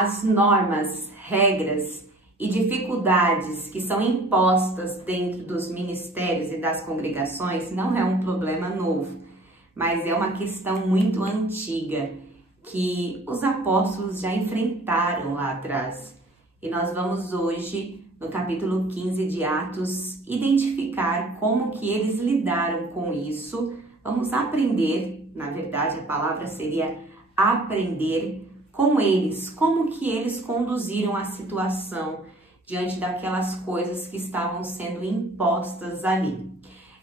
as normas, regras e dificuldades que são impostas dentro dos ministérios e das congregações não é um problema novo, mas é uma questão muito antiga que os apóstolos já enfrentaram lá atrás. E nós vamos hoje, no capítulo 15 de Atos, identificar como que eles lidaram com isso. Vamos aprender, na verdade a palavra seria aprender com eles, como que eles conduziram a situação diante daquelas coisas que estavam sendo impostas ali.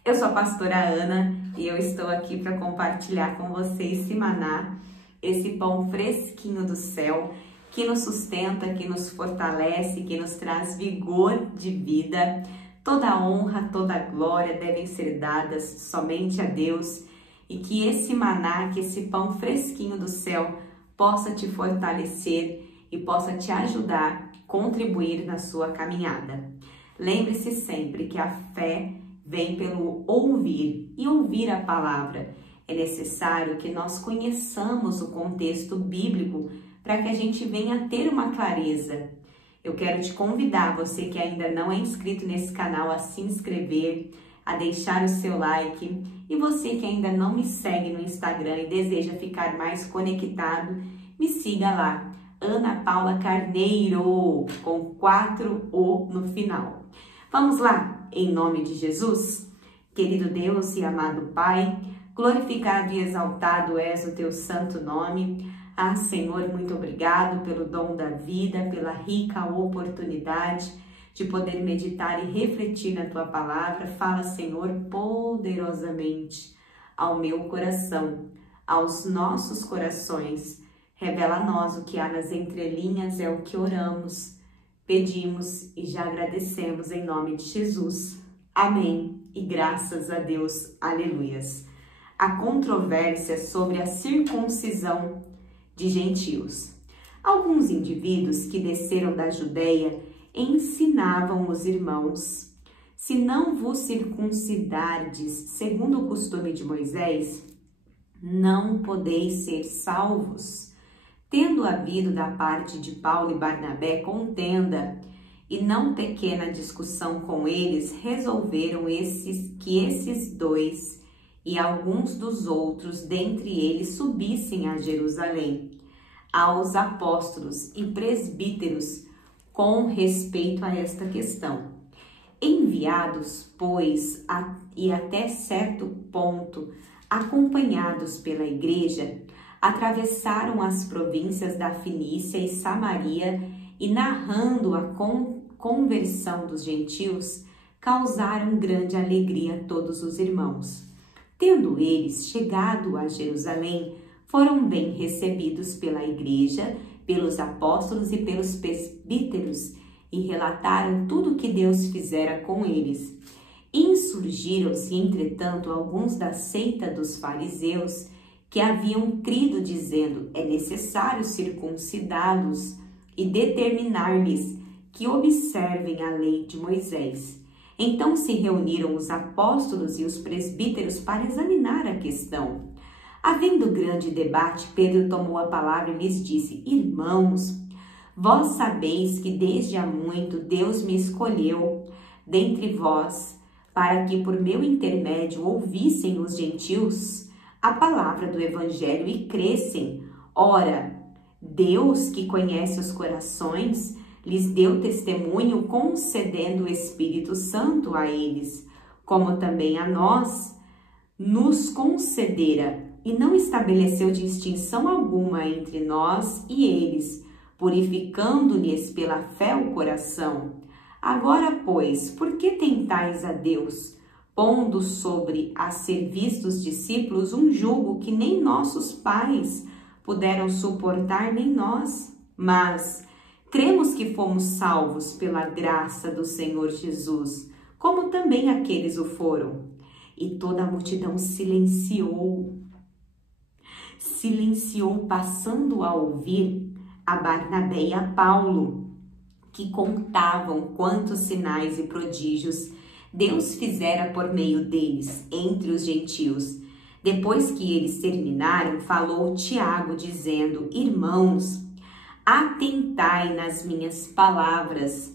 Eu sou a pastora Ana e eu estou aqui para compartilhar com vocês esse maná, esse pão fresquinho do céu, que nos sustenta, que nos fortalece, que nos traz vigor de vida. Toda honra, toda glória devem ser dadas somente a Deus e que esse maná, que esse pão fresquinho do céu possa te fortalecer e possa te ajudar a contribuir na sua caminhada. Lembre-se sempre que a fé vem pelo ouvir e ouvir a palavra. É necessário que nós conheçamos o contexto bíblico para que a gente venha ter uma clareza. Eu quero te convidar, você que ainda não é inscrito nesse canal, a se inscrever, a deixar o seu like, e você que ainda não me segue no Instagram e deseja ficar mais conectado, me siga lá, Ana Paula Carneiro, com 4 O no final. Vamos lá, em nome de Jesus? Querido Deus e amado Pai, glorificado e exaltado és o teu santo nome. Ah, Senhor, muito obrigado pelo dom da vida, pela rica oportunidade de poder meditar e refletir na tua palavra. Fala, Senhor, poderosamente ao meu coração, aos nossos corações. Revela a nós o que há nas entrelinhas, é o que oramos, pedimos e já agradecemos em nome de Jesus. Amém. E graças a Deus. Aleluias. A controvérsia sobre a circuncisão de gentios. Alguns indivíduos que desceram da Judeia ensinavam os irmãos: se não vos circuncidardes segundo o costume de Moisés, não podeis ser salvos. Tendo havido da parte de Paulo e Barnabé contenda e não pequena discussão com eles, resolveram que esses dois e alguns dos outros dentre eles subissem a Jerusalém, aos apóstolos e presbíteros, com respeito a esta questão. Enviados, pois, e até certo ponto, acompanhados pela igreja, atravessaram as províncias da Fenícia e Samaria e, narrando a conversão dos gentios, causaram grande alegria a todos os irmãos. Tendo eles chegado a Jerusalém, foram bem recebidos pela igreja, pelos apóstolos e pelos presbíteros, e relataram tudo o que Deus fizera com eles. Insurgiram-se, entretanto, alguns da seita dos fariseus, que haviam crido, dizendo: é necessário circuncidá-los e determinar-lhes que observem a lei de Moisés. Então se reuniram os apóstolos e os presbíteros para examinar a questão. Havendo grande debate, Pedro tomou a palavra e lhes disse: irmãos, vós sabeis que desde há muito Deus me escolheu dentre vós, para que por meu intermédio ouvissem os gentios a palavra do evangelho e crescem. Ora, Deus, que conhece os corações, lhes deu testemunho, concedendo o Espírito Santo a eles, como também a nós nos concedera, e não estabeleceu distinção alguma entre nós e eles, purificando-lhes pela fé o coração. Agora, pois, por que tentais a Deus, pondo sobre a serviço dos discípulos um jugo que nem nossos pais puderam suportar, nem nós? Mas cremos que fomos salvos pela graça do Senhor Jesus, como também aqueles o foram. E toda a multidão silenciou, passando a ouvir a Barnabé e a Paulo, que contavam quantos sinais e prodígios Deus fizera por meio deles entre os gentios. Depois que eles terminaram, falou Tiago, dizendo: irmãos, atentai nas minhas palavras.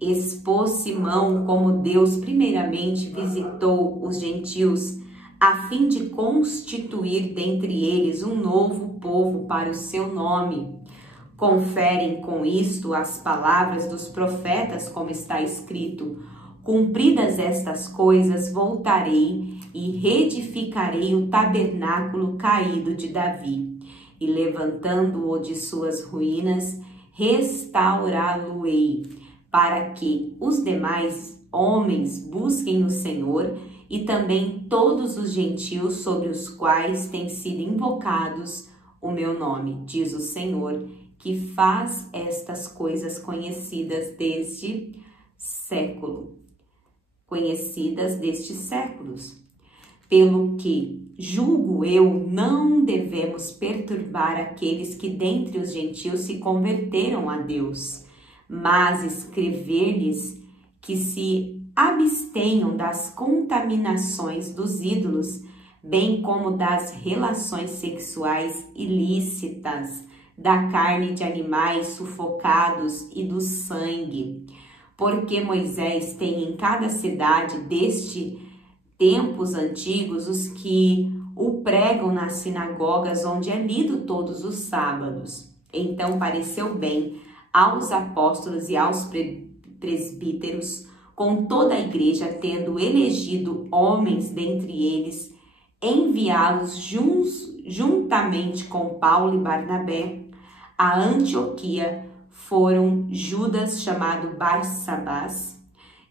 Expôs Simão como Deus primeiramente visitou os gentios, a fim de constituir dentre eles um novo povo para o seu nome. Conferem com isto as palavras dos profetas, como está escrito: cumpridas estas coisas, voltarei e reedificarei o tabernáculo caído de Davi, e levantando-o de suas ruínas, restaurá-lo-ei, para que os demais homens busquem o Senhor, e também todos os gentios sobre os quais tem sido invocados o meu nome, diz o Senhor, que faz estas coisas conhecidas destes séculos. Pelo que, julgo eu, não devemos perturbar aqueles que dentre os gentios se converteram a Deus, mas escrever-lhes que se abstenham das contaminações dos ídolos, bem como das relações sexuais ilícitas, da carne de animais sufocados e do sangue. Porque Moisés tem em cada cidade deste tempos antigos os que o pregam nas sinagogas, onde é lido todos os sábados. Então pareceu bem aos apóstolos e aos presbíteros, com toda a igreja, tendo elegido homens dentre eles, enviá-los juntamente com Paulo e Barnabé a Antioquia. Foram Judas, chamado Barsabás,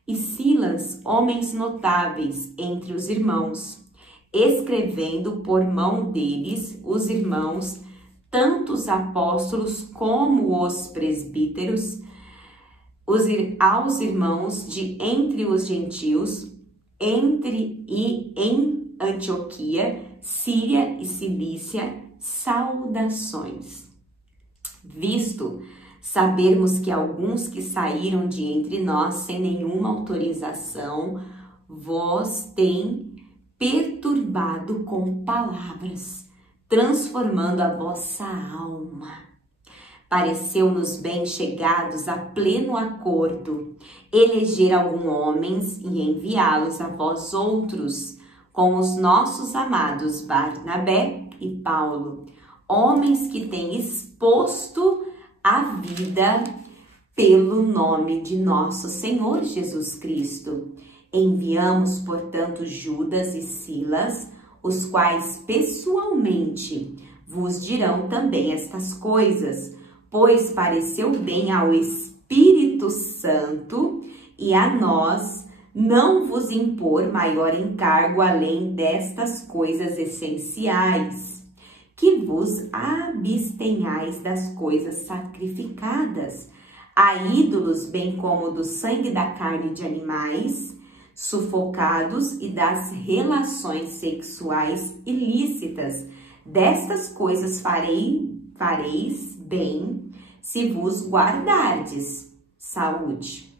e Silas, homens notáveis entre os irmãos, escrevendo por mão deles os irmãos, tanto os apóstolos como os presbíteros, aos irmãos de entre os gentios, em Antioquia, Síria e Cilícia, saudações. Visto sabermos que alguns que saíram de entre nós sem nenhuma autorização, vós têm perturbado com palavras, transformando a vossa alma. Pareceu-nos bem, chegados a pleno acordo, eleger alguns homens e enviá-los a vós outros, com os nossos amados Barnabé e Paulo, homens que têm exposto a vida pelo nome de nosso Senhor Jesus Cristo. Enviamos, portanto, Judas e Silas, os quais pessoalmente vos dirão também estas coisas, pois pareceu bem ao Espírito Santo e a nós não vos impor maior encargo além destas coisas essenciais, que vos abstenhais das coisas sacrificadas a ídolos, bem como do sangue da carne de animais sufocados e das relações sexuais ilícitas. Destas coisas fareis bem se vos guardardes. Saúde.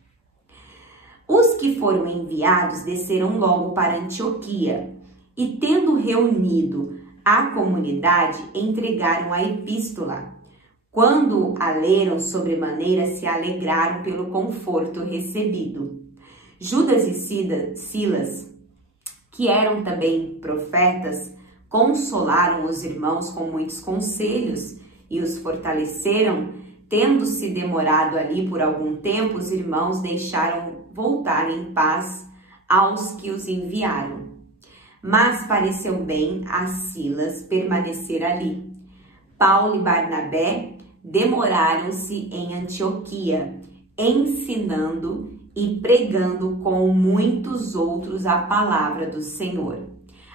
Os que foram enviados desceram logo para Antioquia e, tendo reunido a comunidade, entregaram a epístola. Quando a leram, sobremaneira se alegraram pelo conforto recebido. Judas e Silas, que eram também profetas, consolaram os irmãos com muitos conselhos e os fortaleceram. Tendo-se demorado ali por algum tempo, os irmãos deixaram voltar em paz aos que os enviaram. Mas pareceu bem a Silas permanecer ali. Paulo e Barnabé demoraram-se em Antioquia, ensinando e pregando com muitos outros a palavra do Senhor.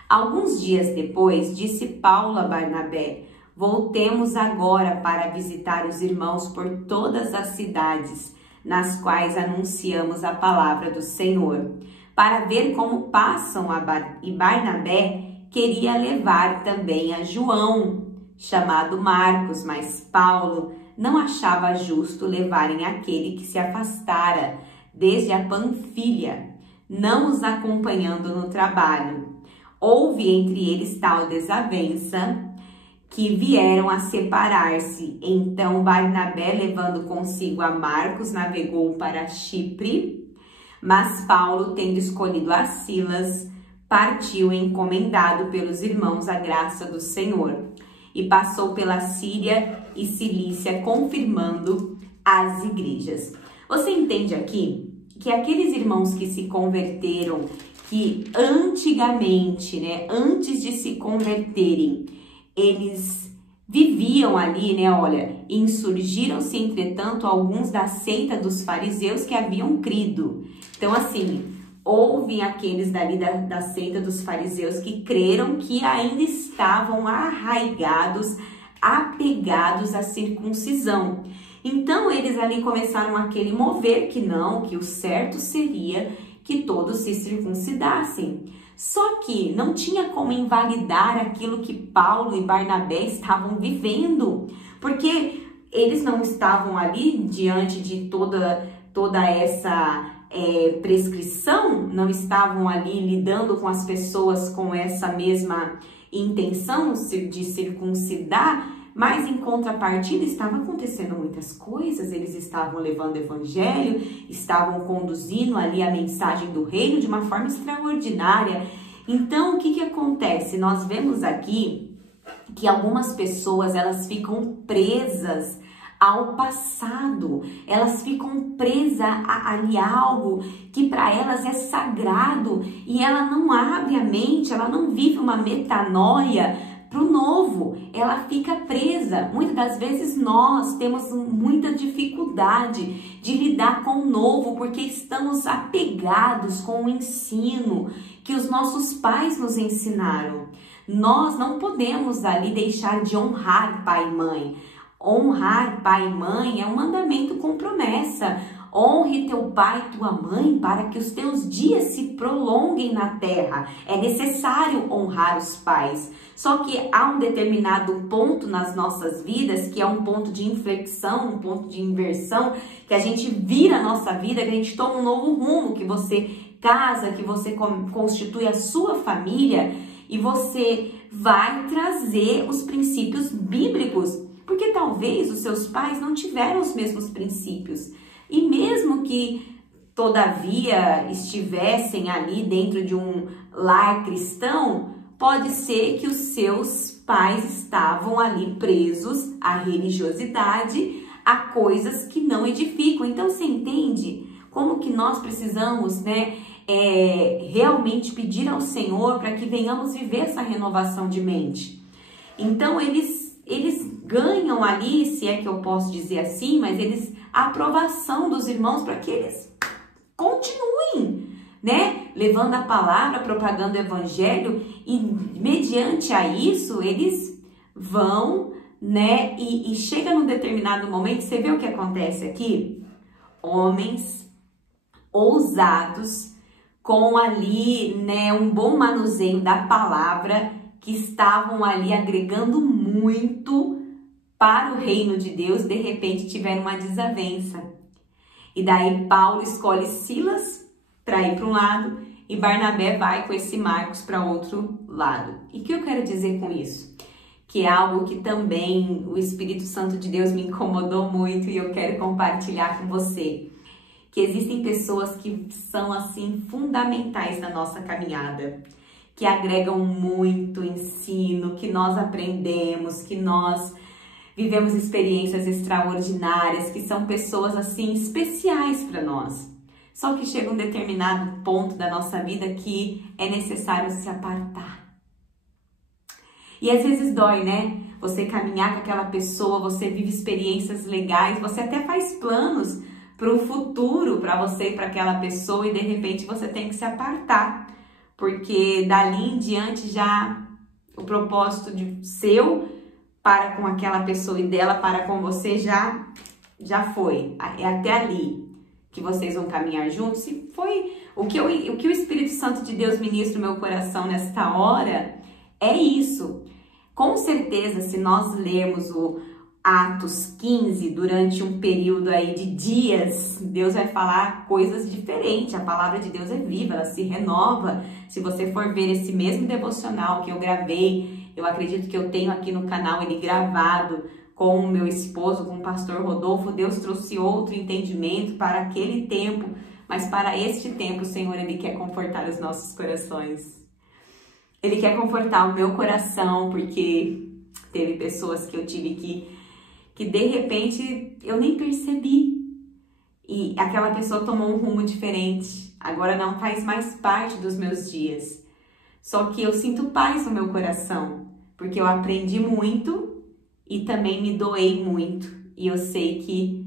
Alguns dias depois, disse Paulo a Barnabé: voltemos agora para visitar os irmãos por todas as cidades nas quais anunciamos a palavra do Senhor, para ver como passam. E Barnabé queria levar também a João, chamado Marcos, mas Paulo não achava justo levarem aquele que se afastara desde a Panfilha, não os acompanhando no trabalho. Houve entre eles tal desavença que vieram a separar-se. Então Barnabé, levando consigo a Marcos, navegou para Chipre, mas Paulo, tendo escolhido a Silas, partiu encomendado pelos irmãos à graça do Senhor, e passou pela Síria e Cilícia, confirmando as igrejas. Você entende aqui que aqueles irmãos que se converteram, que antigamente, né, antes de se converterem, eles viviam ali, né, olha, insurgiram-se, entretanto, alguns da seita dos fariseus que haviam crido. Então, assim, houve aqueles dali da seita dos fariseus que creram, que ainda estavam arraigados, apegados à circuncisão. Então, eles ali começaram aquele mover que não, que o certo seria que todos se circuncidassem. Só que não tinha como invalidar aquilo que Paulo e Barnabé estavam vivendo, porque eles não estavam ali diante de toda essa prescrição, não estavam ali lidando com as pessoas com essa mesma intenção de circuncidar, mas em contrapartida estavam acontecendo muitas coisas, eles estavam levando o evangelho, estavam conduzindo ali a mensagem do reino de uma forma extraordinária. Então, o que acontece? Nós vemos aqui que algumas pessoas, elas ficam presas ao passado, elas ficam presas ali a algo que para elas é sagrado e ela não abre a mente, ela não vive uma metanoia para o novo, ela fica presa. Muitas das vezes nós temos muita dificuldade de lidar com o novo, porque estamos apegados com o ensino que os nossos pais nos ensinaram. Nós não podemos ali deixar de honrar pai e mãe. Honrar pai e mãe é um mandamento com promessa. Honre teu pai e tua mãe para que os teus dias se prolonguem na terra. É necessário honrar os pais. Só que há um determinado ponto nas nossas vidas, que é um ponto de inflexão, um ponto de inversão, que a gente vira a nossa vida, que a gente toma um novo rumo, que você casa, que você constitui a sua família e você vai trazer os princípios bíblicos, porque talvez os seus pais não tiveram os mesmos princípios. E mesmo que, todavia, estivessem ali dentro de um lar cristão, pode ser que os seus pais estavam ali presos à religiosidade, a coisas que não edificam. Então, você entende como que nós precisamos, né, realmente pedir ao Senhor para que venhamos viver essa renovação de mente. Então, eles ganham ali, se é que eu posso dizer assim, mas a aprovação dos irmãos para que eles continuem, né, levando a palavra, propagando o evangelho, e mediante a isso eles vão, né, e chega num determinado momento, você vê o que acontece aqui? Homens ousados, com ali, né, um bom manuseio da palavra, que estavam ali agregando muito para o reino de Deus, de repente tiveram uma desavença. E daí Paulo escolhe Silas para ir para um lado e Barnabé vai com esse Marcos para outro lado. E o que eu quero dizer com isso? Que é algo que também o Espírito Santo de Deus me incomodou muito e eu quero compartilhar com você. Que existem pessoas que são assim fundamentais na nossa caminhada, que agregam muito ensino, que nós aprendemos, que nós vivemos experiências extraordinárias, que são pessoas assim especiais para nós. Só que chega um determinado ponto da nossa vida que é necessário se apartar. E às vezes dói, né? Você caminhar com aquela pessoa, você vive experiências legais, você até faz planos para o futuro, para você e para aquela pessoa, e de repente você tem que se apartar. Porque dali em diante já o propósito seu para com aquela pessoa e dela para com você já foi. É até ali que vocês vão caminhar juntos. E foi o que o Espírito Santo de Deus ministra no meu coração nesta hora, é isso. Com certeza, se nós lermos o Atos 15, durante um período aí de dias, Deus vai falar coisas diferentes. A palavra de Deus é viva, ela se renova. Se você for ver esse mesmo devocional que eu gravei Eu acredito que eu tenho aqui no canal ele gravado com o meu esposo, com o pastor Rodolfo. Deus trouxe outro entendimento para aquele tempo, mas para este tempo, o Senhor, Ele quer confortar os nossos corações. Ele quer confortar o meu coração, porque teve pessoas que eu tive que de repente eu nem percebi. E aquela pessoa tomou um rumo diferente. Agora não faz mais parte dos meus dias. Só que eu sinto paz no meu coração, porque eu aprendi muito e também me doei muito. E eu sei que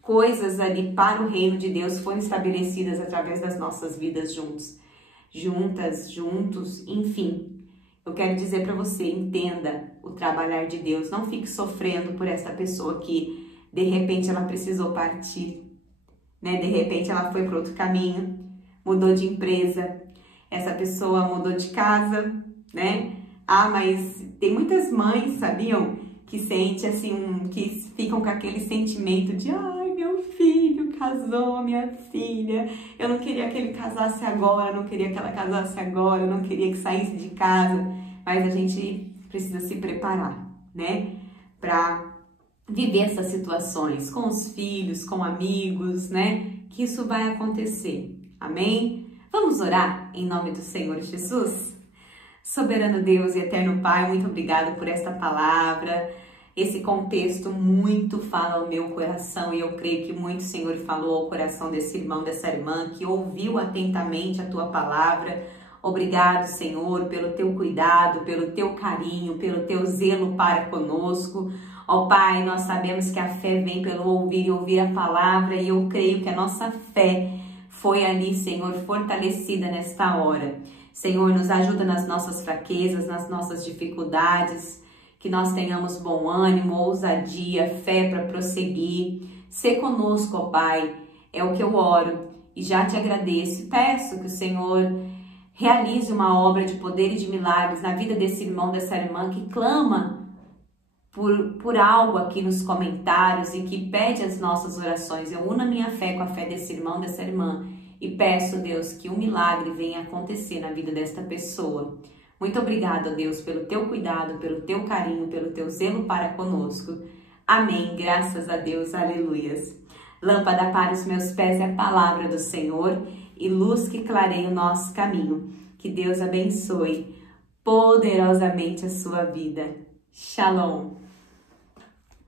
coisas ali para o reino de Deus foram estabelecidas através das nossas vidas juntos, enfim. Eu quero dizer para você, entenda o trabalhar de Deus. Não fique sofrendo por essa pessoa que de repente ela precisou partir, né? De repente ela foi para outro caminho, mudou de empresa, essa pessoa mudou de casa, né? Ah, mas tem muitas mães, sabiam? Que sente assim, que ficam com aquele sentimento de ai, meu filho casou, minha filha, eu não queria que ele casasse agora, eu não queria que ela casasse agora, eu não queria que saísse de casa, mas a gente precisa se preparar, né? Para viver essas situações com os filhos, com amigos, né? Que isso vai acontecer, amém? Vamos orar em nome do Senhor Jesus? Soberano Deus e eterno Pai, muito obrigado por esta palavra. Esse contexto muito fala ao meu coração e eu creio que muito, Senhor, falou ao coração desse irmão, dessa irmã que ouviu atentamente a Tua palavra. Obrigado, Senhor, pelo Teu cuidado, pelo Teu carinho, pelo Teu zelo para conosco. Ó Pai, nós sabemos que a fé vem pelo ouvir e ouvir a palavra e eu creio que a nossa fé foi ali, Senhor, fortalecida nesta hora. Senhor, nos ajuda nas nossas fraquezas, nas nossas dificuldades, que nós tenhamos bom ânimo, ousadia, fé para prosseguir. Sê conosco, ó Pai, é o que eu oro e já te agradeço. Peço que o Senhor realize uma obra de poder e de milagres na vida desse irmão, dessa irmã que clama por algo aqui nos comentários e que pede as nossas orações. Eu uno a minha fé com a fé desse irmão, dessa irmã e peço, Deus, que um milagre venha acontecer na vida desta pessoa. Muito obrigada, Deus, pelo Teu cuidado, pelo Teu carinho, pelo Teu zelo para conosco. Amém. Graças a Deus. Aleluias. Lâmpada para os meus pés é a palavra do Senhor e luz que clareia o nosso caminho. Que Deus abençoe poderosamente a sua vida. Shalom.